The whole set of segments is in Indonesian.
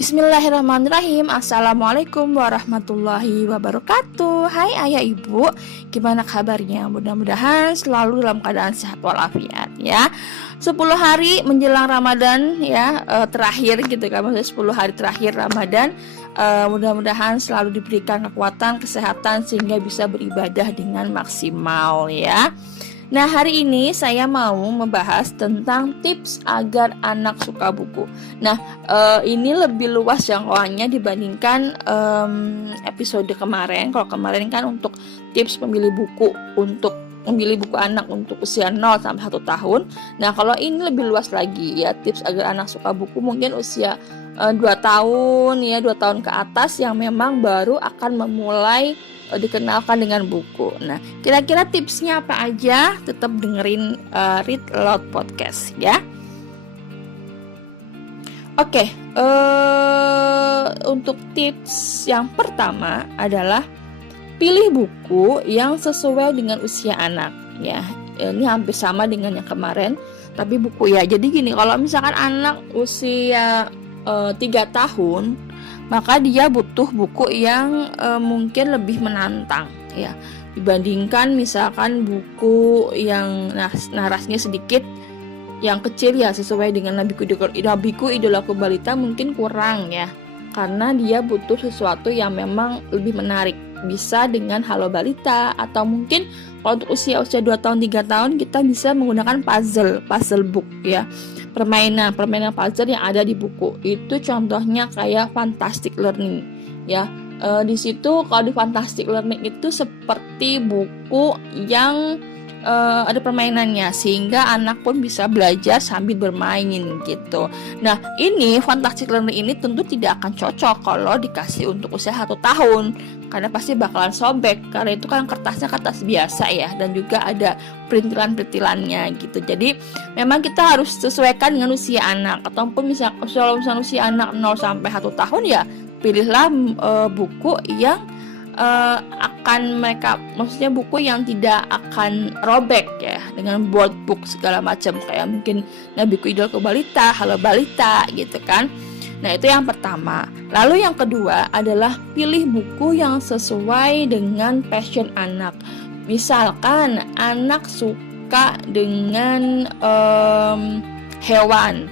Bismillahirrahmanirrahim. Assalamualaikum warahmatullahi wabarakatuh. Hai ayah ibu, gimana kabarnya? Mudah-mudahan selalu dalam keadaan sehat walafiat ya. 10 hari menjelang Ramadan ya, terakhir gitu kan, maksudnya 10 hari terakhir Ramadan. Mudah-mudahan selalu diberikan kekuatan, kesehatan sehingga bisa beribadah dengan maksimal ya. Nah, hari ini saya mau membahas tentang tips agar anak suka buku. Nah, ini lebih luas jangkauannya dibandingkan episode kemarin. Kalau kemarin kan untuk tips memilih buku, untuk memilih buku anak untuk usia 0 sampai 1 tahun. Nah, kalau ini lebih luas lagi ya, tips agar anak suka buku mungkin usia 2 tahun ya, 2 tahun ke atas yang memang baru akan memulai dikenalkan dengan buku. Nah, kira-kira tipsnya apa aja? Tetap dengerin Read Aloud Podcast ya. Oke, untuk tips yang pertama adalah pilih buku yang sesuai dengan usia anak ya. Ini hampir sama dengan yang kemarin, tapi buku ya. Jadi gini, kalau misalkan anak usia 3 tahun, maka dia butuh buku yang mungkin lebih menantang ya, dibandingkan misalkan buku yang narasinya sedikit, yang kecil ya, sesuai dengan Nabiku Idolaku Balita mungkin kurang ya, karena dia butuh sesuatu yang memang lebih menarik. Bisa dengan Halo Balita, atau mungkin kalau untuk usia 2 tahun 3 tahun kita bisa menggunakan puzzle book ya, permainan puzzle yang ada di buku. Itu contohnya kayak Fantastic Learning ya. Di situ kalau di Fantastic Learning itu seperti buku yang ada permainannya, sehingga anak pun bisa belajar sambil bermain gitu. Nah, ini Fantastic Learning ini tentu tidak akan cocok kalau dikasih untuk usia 1 tahun, karena pasti bakalan sobek, karena itu kan kertasnya kertas biasa ya, dan juga ada perintilan-perintilannya gitu. Jadi memang kita harus sesuaikan dengan usia anak, ataupun misalnya usia anak 0 sampai 1 tahun ya, pilihlah buku yang akan mereka, maksudnya buku yang tidak akan robek ya, dengan board book segala macam, kayak mungkin Nabiku Idolaku Balita, Halo Balita gitu kan. Nah, itu yang pertama. Lalu yang kedua adalah pilih buku yang sesuai dengan passion anak. Misalkan anak suka dengan hewan,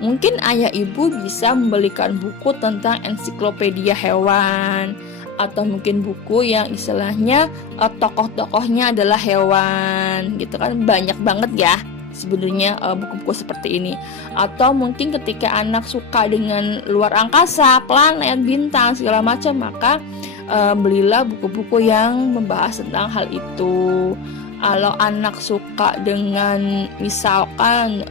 mungkin ayah ibu bisa membelikan buku tentang ensiklopedia hewan, atau mungkin buku yang istilahnya tokoh-tokohnya adalah hewan gitu kan. Banyak banget ya sebenarnya buku-buku seperti ini. Atau mungkin ketika anak suka dengan luar angkasa, planet, bintang segala macam, maka belilah buku-buku yang membahas tentang hal itu. Kalau anak suka dengan misalkan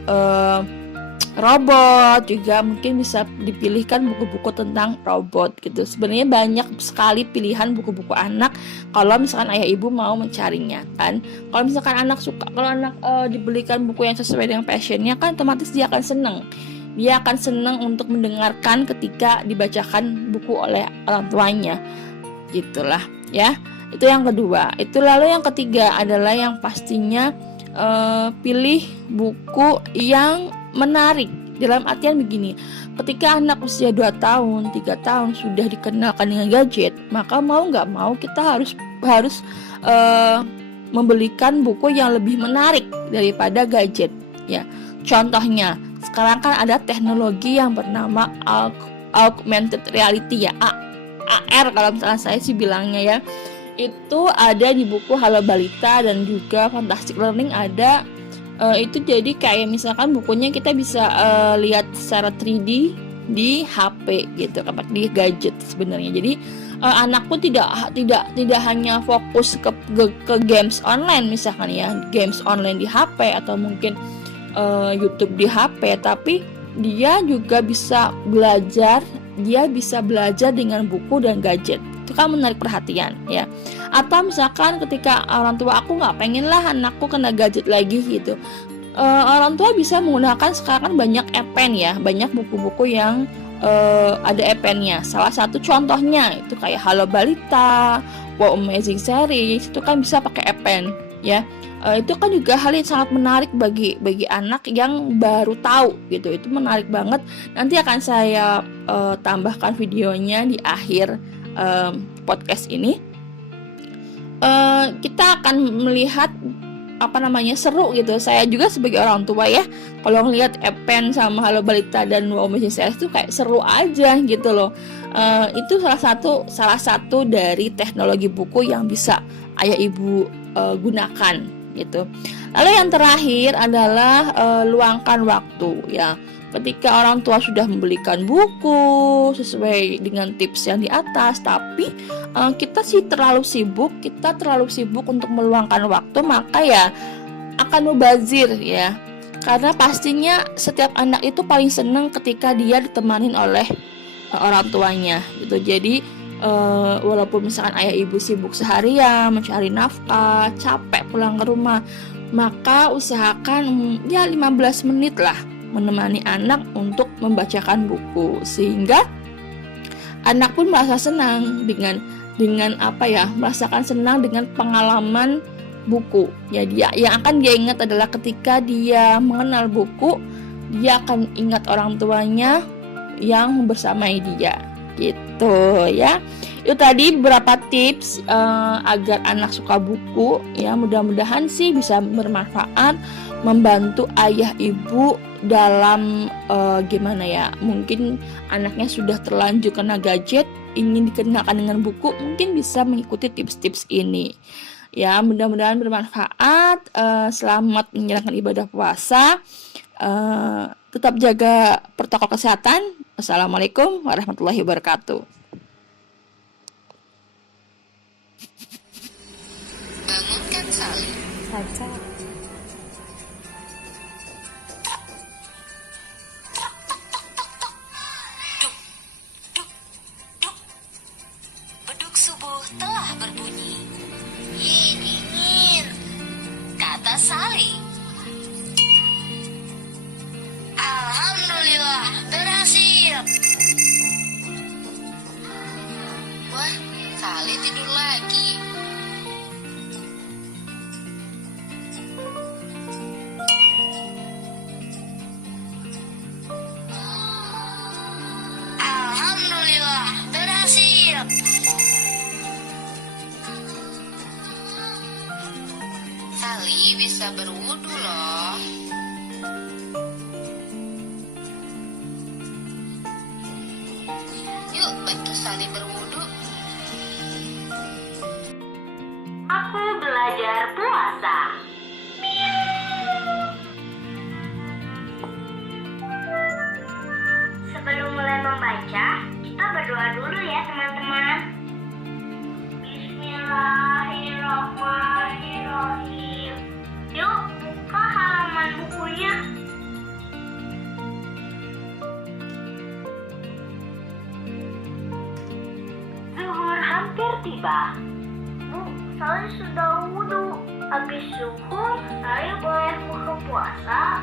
robot, juga mungkin bisa dipilihkan buku-buku tentang robot gitu. Sebenarnya banyak sekali pilihan buku-buku anak kalau misalkan ayah ibu mau mencarinya kan. Kalau misalkan anak suka, kalau anak dibelikan buku yang sesuai dengan passionnya kan, otomatis dia akan senang. Dia akan senang untuk mendengarkan ketika dibacakan buku oleh orang tuanya. Gitulah ya. Itu yang kedua. Itu lalu yang ketiga adalah yang pastinya pilih buku yang menarik. Dalam artian begini, ketika anak usia 2 tahun, 3 tahun sudah dikenalkan dengan gadget, maka mau nggak mau kita harus membelikan buku yang lebih menarik daripada gadget ya. Contohnya, sekarang kan ada teknologi yang bernama augmented reality ya, AR kalau misalnya saya sih bilangnya ya. Itu ada di buku Halo Balita dan juga Fantastic Learning ada. Itu jadi kayak misalkan bukunya kita bisa lihat secara 3D di HP gitu kan, di gadget sebenarnya. Jadi anak pun tidak hanya fokus ke games online misalkan ya, games online di HP atau mungkin YouTube di HP, tapi dia juga bisa belajar dengan buku dan gadget. Itu kan menarik perhatian ya. Atau misalkan ketika orang tua, aku nggak pengen lah anakku kena gadget lagi gitu, orang tua bisa menggunakan, sekarang kan banyak e-pen ya, banyak buku-buku yang ada e-pennya. Salah satu contohnya itu kayak Halo Balita, Wow Amazing Series, itu kan bisa pakai e-pen ya. Itu kan juga hal yang sangat menarik bagi anak yang baru tahu gitu. Itu menarik banget. Nanti akan saya tambahkan videonya di akhir podcast ini. Kita akan melihat seru gitu. Saya juga sebagai orang tua ya, kalau ngelihat Epen sama Halo Balita dan Wow Amazing Series itu kayak seru aja gitu loh. Itu salah satu dari teknologi buku yang bisa ayah ibu gunakan gitu. Lalu yang terakhir adalah luangkan waktu ya. Ketika orang tua sudah membelikan buku sesuai dengan tips yang di atas, tapi kita terlalu sibuk untuk meluangkan waktu, maka ya akan mubazir ya. Karena pastinya setiap anak itu paling senang ketika dia ditemanin oleh orang tuanya gitu. Jadi walaupun misalkan ayah ibu sibuk seharian mencari nafkah, capek pulang ke rumah, maka usahakan ya 15 menit lah menemani anak untuk membacakan buku, sehingga anak pun merasa senang dengan merasakan senang dengan pengalaman buku. Jadi yang akan dia ingat adalah ketika dia mengenal buku, dia akan ingat orang tuanya yang bersamai dia gitu ya. Itu tadi beberapa tips agar anak suka buku ya. Mudah-mudahan sih bisa bermanfaat, membantu ayah ibu dalam mungkin anaknya sudah terlanjur kena gadget, ingin dikenalkan dengan buku, mungkin bisa mengikuti tips-tips ini ya. Mudah-mudahan bermanfaat. Selamat menjalankan ibadah puasa, tetap jaga protokol kesehatan. Wassalamualaikum warahmatullahi wabarakatuh. Bangunkan Sally. Saja. Beduk subuh telah berbunyi. Ye, dingin, kata Sally. Alhamdulillah, berhasil. Wah, Sally tidur lagi. Alhamdulillah, berhasil. Sally bisa berwudu loh. Yuk bantu Sally berwudu. Aku belajar puasa. Sebelum mulai membaca, kita berdoa dulu ya teman-teman. Bismillahirrahmanirrahim. Yuk, buka halaman bukunya. Zuhur hampir tiba. Bu, saya sudah wudhu. Habis zuhur, saya boleh buka puasa?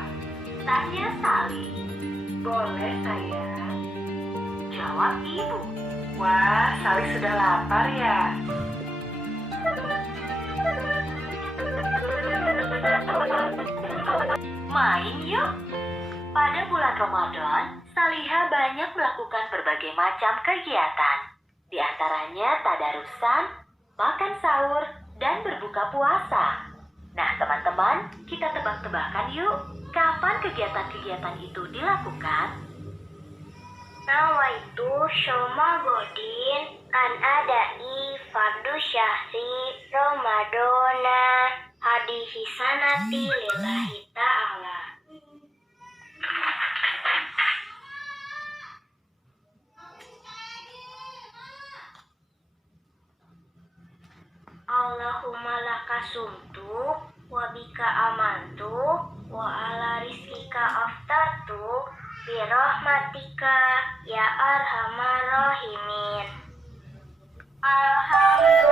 Tanya Sally. Boleh sayang, jawab ibu. Wah, Sally sudah lapar ya. Main yuk. Pada bulan Ramadan, Saliha banyak melakukan berbagai macam kegiatan. Di antaranya tadarusan, makan sahur, dan berbuka puasa. Nah teman-teman, kita tebak-tebakan yuk, kapan kegiatan-kegiatan itu dilakukan? Nawaitu syoma godin an adai fardu syahri Ramadana hadihi sanati lillahi ta'ala. Allahumma laka sumtu wa bika amantu wa ala rizkika aftartu bi rahmatika ya arhamar rahimin. Alhamdulillah.